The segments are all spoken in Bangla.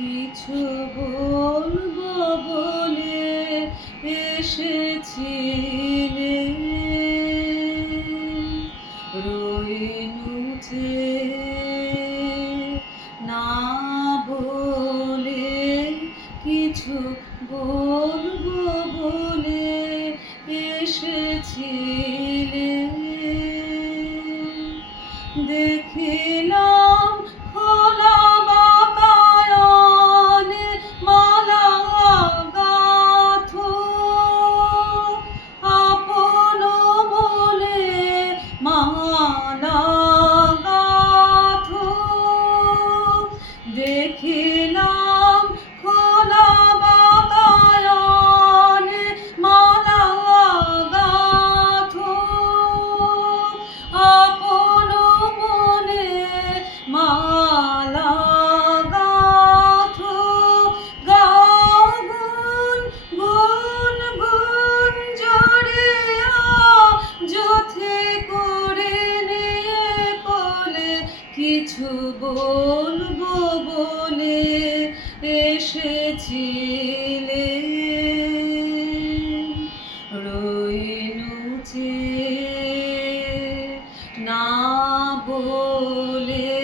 কিছু বলবো বলে এসেছিলে, রইনু যে না বলে কিছু বলবো বলে এসেছিলে। দেখিলাম খোলা বাতায়নে মালা গাঁথো, আপন বলে মালা গাঁথো। দেখিলাম খোলা বাতায়নে মালা গাঁথো, আপন বলে মালা গাঁথো। গাও গুন গুন গুন জড়িয়া যথে করে নিয়ে কোলে, কিছু বলবো বলে এসেছিলে, রইনু যে না বলে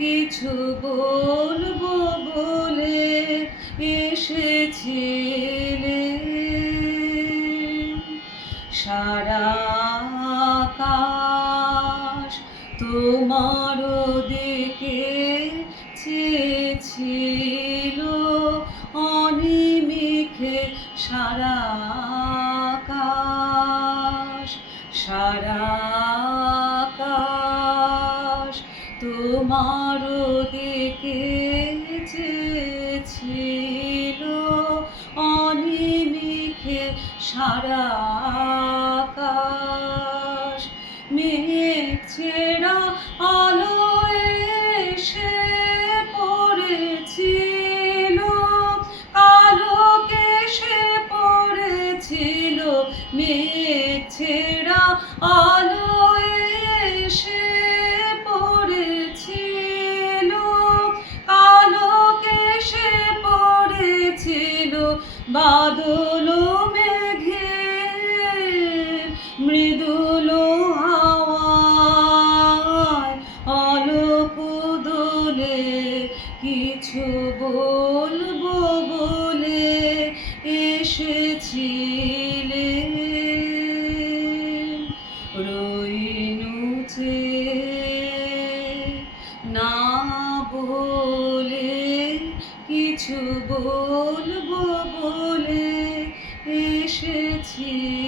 কিছু বলবো বলে এসেছিলে। সারা আকাশ তোমার দিকে চেয়েছিল অনিমিষে, সারা আকাশ, সারা আকাশ তোমার দিকে চেয়েছিল অনিমিষে, সারা আকাশ। মেঘ ছেড়া আলো এসে পড়েছিল, কালো কেশে পড়েছিল। মেঘ ছেড়া আলো এসে পড়েছিল, কালো কেশে পড়েছিল। বাদল মেঘে মৃদুল হাওয়ায় অলোক দোলে, কিছু বলবো বলে এসেছিলে, রইনু যে না বলে কিছু বলবো বলে এসেছিলে।